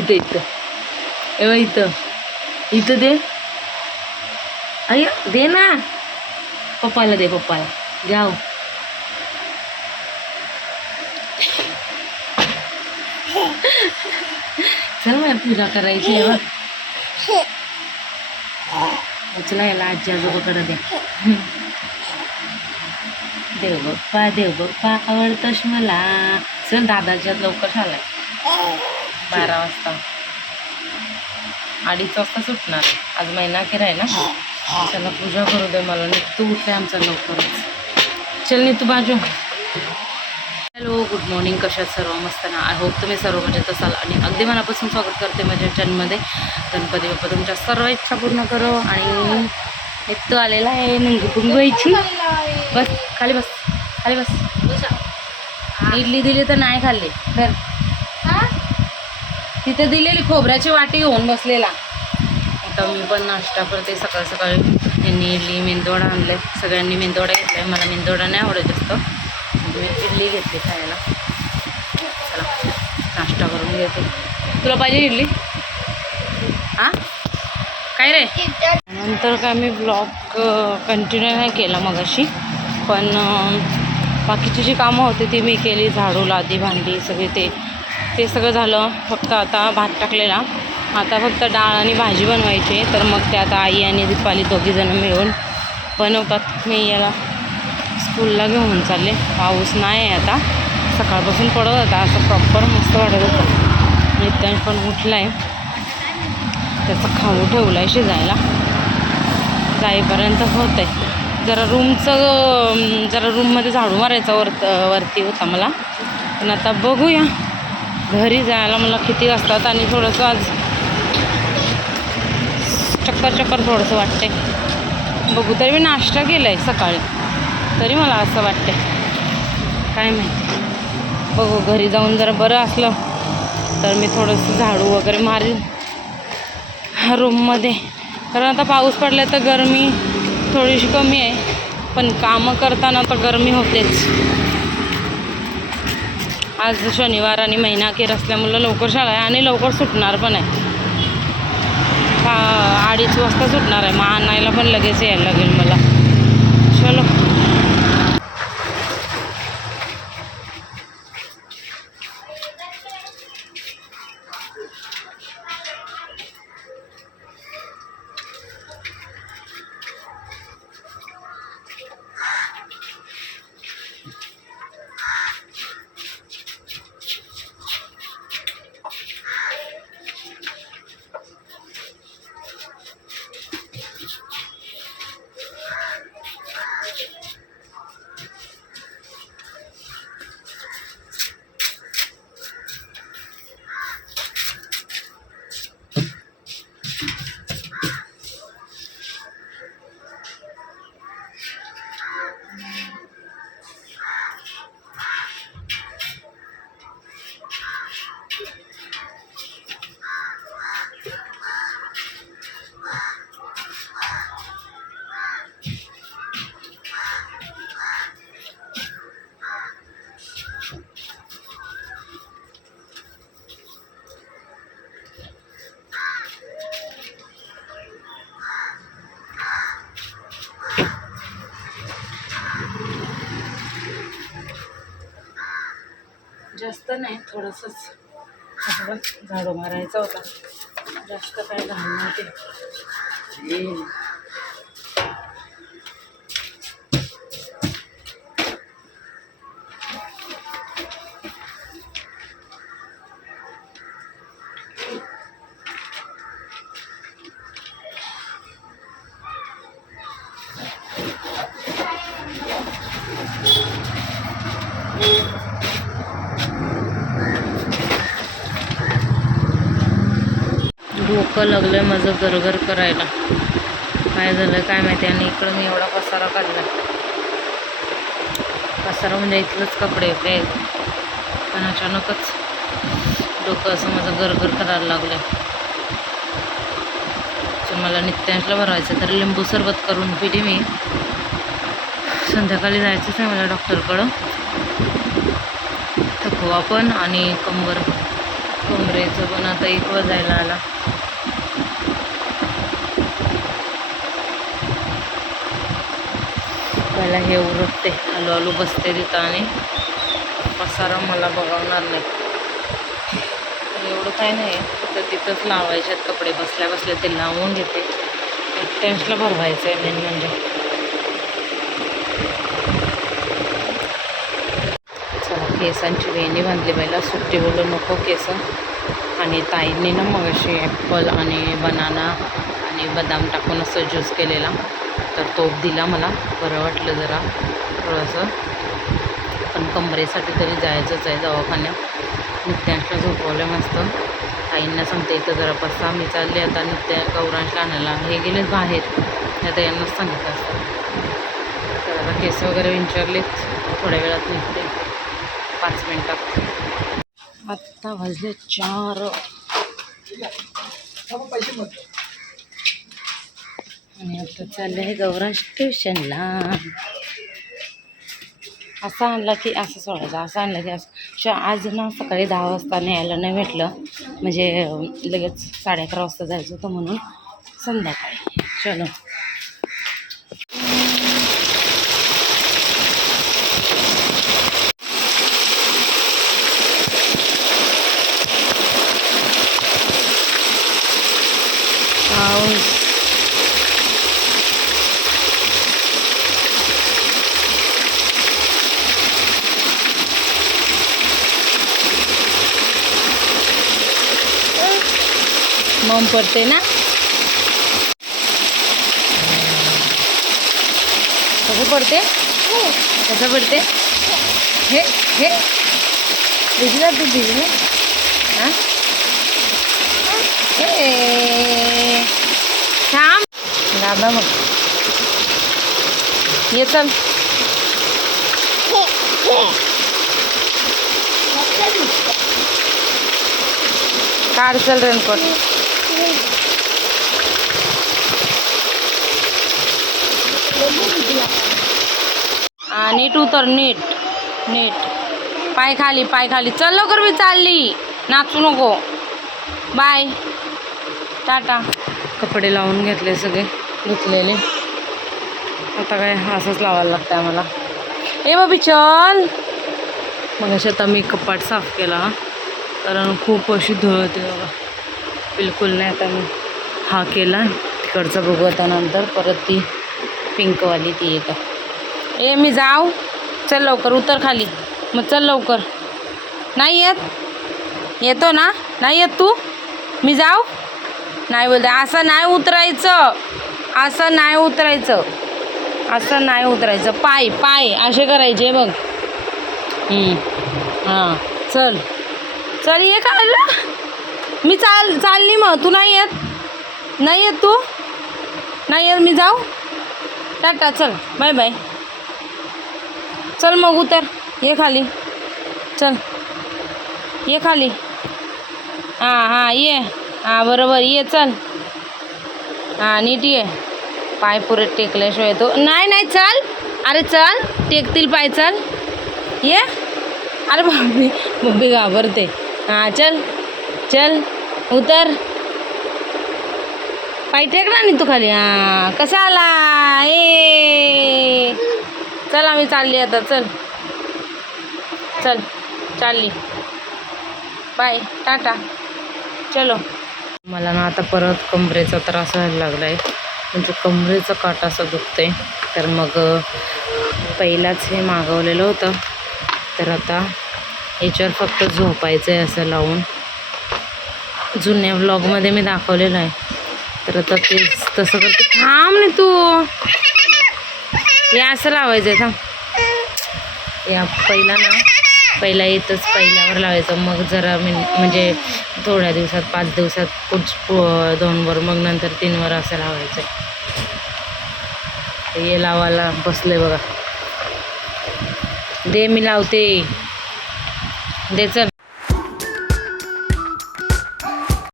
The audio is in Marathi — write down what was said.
इथं इथं एव्हा इथं इथं दे. अय दे ना, पप्पाला दे, पप्पाला जाओ. चल मला पूजा करायची आहे बघ. चला याला आजी आजोबाकडे द्या. देव बाप्पा आवडतोस मला. चल दादाच्यात लवकर झालाय. 12 वाजता 2:30 वाजता सुटणार. आज महिना अखेर आहे ना. त्याला पूजा करू दे मला. तू उठले आमचा लवकरच. चल नी तू बाजू. Hello, good morning. कशात सर्व मस्त ना. आय होप तुम्ही सर्व मजेत असाल आणि अगदी मनापासून स्वागत करते माझ्या चॅनलमध्ये. गणपती बाप्पा तुमच्या सर्व इच्छा पूर्ण करो. आणि एक तो आलेला आहे नंगी पुंगवायची. बस खाली बस, खाली बस. इडली दिली तर नाही खाल्ली. तर तिथे दिलेली खोबऱ्याची वाटी घेऊन बसलेला. आता मी पण नाश्ता करते. सकाळ सकाळी यांनी इडली मेंदवडा आणले. सगळ्यांनी मेंदवडा घेतला आहे. मला मेंदवडा नाही आवडत जास्त. मी इडली घेतली खायला. चला नाश्ता करून घेते. तुला पाहिजे इडली? हां काय रे? नंतर काय मी ब्लॉग कंटिन्यू नाही केला मगाशी. पण बाकीची जी कामं होती ती मी केली. झाडू, लादी, भांडी सगळे ते सगळं झालं. फक्त आता भात टाकलेला. आता फक्त डाळ आणि भाजी बनवायची. तर मग ते आता आई आणि दीपाली दोघीजणं मिळून बनवतात. मी याला स्कूलला घेऊन चालले. पाऊस नाही आहे आता. सकाळपासून पडत होता. असं प्रॉपर मस्त वाटत होतं. नित्यान पण उठला आहे. त्याचा खाऊ ठेवला आहे शिजायला. जाईपर्यंत होत आहे. जरा रूममध्ये झाडू मारायचा वरती होता मला. पण आता बघूया. घरी जायला मला किती वाजतात. आणि थोडंसं आज चक्कर थोडंसं वाटते. बघू. तरी मी नाश्ता केला आहे सकाळी. तरी मला असं वाटते काय माहिती. बघू घरी जाऊन जरा बरं असलं तर मी थोडंसं झाडू वगैरे मारीन रूममध्ये. कारण आता पाऊस पडला तर गरमी थोडीशी कमी आहे. पण कामं करताना तर गरमी होतेच. आज शनिवार आणि महिना अखेर असल्यामुळं लवकर शाळा आहे. आणि लवकर सुटणार पण आहे. 2:30 वाजता सुटणार आहे. मग आणायला पण लगेच यायला लागेल मला. चलो. जास्त नाही, थोडंसंच असं झाडू मारायचा होता. जास्त काय घाण नव्हते. डोकं लागलं माझं गरगर करायला. काय झालं काय माहिती. आणि इकडं मी एवढा पसारा काढला. पसारा म्हणजे इथलंच कपडे होते. पण अचानकच डोकं असं माझं गरगर करायला लागलं. मला नित्यांशला भरवायचं. तर लिंबू सरबत करून पिली मी. संध्याकाळी जायचंच आहे मला डॉक्टरकडं. थकवा पण आणि कंबर कमरेचं पण आता 1 वाजायला आला. पहिला हे उरकते, आलू बसते तिथं आणि पसारा मला बघवणार नाही. एवढं काय नाही, तर तिथंच लावायचे आहेत कपडे. बसल्या बसल्या ते लावून घेते. टेन्शनला भरवायचं आहे मेन म्हणजे. चला, केसांची वेणी बांधली. पहिला सुट्टी बोलू नको केस. आणि ताईंनी ना मग अशी ॲपल आणि बनाना आणि बदाम टाकून असं ज्यूस केलेला, तर तो दिला. मला बरं वाटलं जरा थोडंसं. पण कमरेसाठी तरी जायचंच आहे दवाखान्यात. नित्यांशला झोपवलं मस्त. ताईंना सांगते इथं जरा बसा. मी चालले आता गौरांशला आणायला. हे गेलेच बाहेर, आता यांनाच सांगितलं असतं. तर आता केस वगैरे विंचारलेत, थोड्या वेळात निघते, 5 मिनटात. आत्ता वाजले 4 आणि आता चाललं आहे गौरांश ट्युशनला. असं आणलं की असं सोडायचं, असं आणलं की असं. आज ना सकाळी 10 वाजता न्यायला नाही भेटलं, म्हणजे लगेच 11:30 वाजता जायचं होतं, म्हणून संध्याकाळी. चलो, मम पडते ना. कसं पडते, कसं पडते. हे हे भिजलं, तू भिजलं. हां, हे थांब दादा. मग ये, चल. काढ, चल रेनकोट. नीट उतर, नीट नीट. पाय खाली, पाय खाली. चल लवकर, मी चालली. नाचू नको. बाय, टाटा. कपडे लावून घेतले सगळे धुतलेले. आता काय असंच लावायला लागतं आम्हाला. ए बाबी चल. मग आता मी कपाट साफ केला, कारण खूप अशी धूळ होती बघा. बिलकुल नाही. आता मी हा केला. तिकडचं बघू आता नंतर. परत ती पिंकवाली ती येतं. ए मी जाऊ. चल लवकर, उतर खाली. मग चल लवकर. नाही येत, येतो ना. नाही येत तू. मी जाऊ. नाही बोलते. असं नाही उतरायचं, असं नाही उतरायचं, असं नाही उतरायचं. पाय पाय असे करायचे बघ. हां, चल चल. ये खायला. मी चालली. मग तू नाही येत, नाही येत तू. नाही येत, मी जाऊ. टाटा, चल, बाय बाय. चल मग उतर, ये खाली. चल, ये खाली. हां हां, ये. हां बरोबर, ये. चल. हां, नीट ये. पाय पुरे टेकल्याशिवाय तो नाही. नाही, चल. अरे चल, टेकतील पाय. चल, ये. अरे बाबी, बाबी घाबरते. हां, चल चल, उतर. पाय टेकला नाही तू खाली. हां, कसा आला. ए चल, आम्ही चालली आता. चल चल, चालली. बाय, टाटा. चलो. मला ना आता परत कमरेचा त्रास व्हायला लागला आहे, म्हणजे कमरेचं काटा असं दुखते. तर मग पहिलाच हे मागवलेलं होतं, तर आता याच्यावर फक्त झोपायचं आहे असं लावून. जुन्या व्लॉगमध्ये मी दाखवलेलं आहे. तर आता ते तसं करते. थांब नाही तू. हे असं लावायचं आहे. थांब. या पहिला येतच पहिल्यावर लावायचं. मग जरा म्हणजे थोड्या दिवसात, 5 दिवसात 2वर, मग नंतर 3वर असं लावायचं. हे लावायला बसले बघा. दे, मी लावते. दे, चल.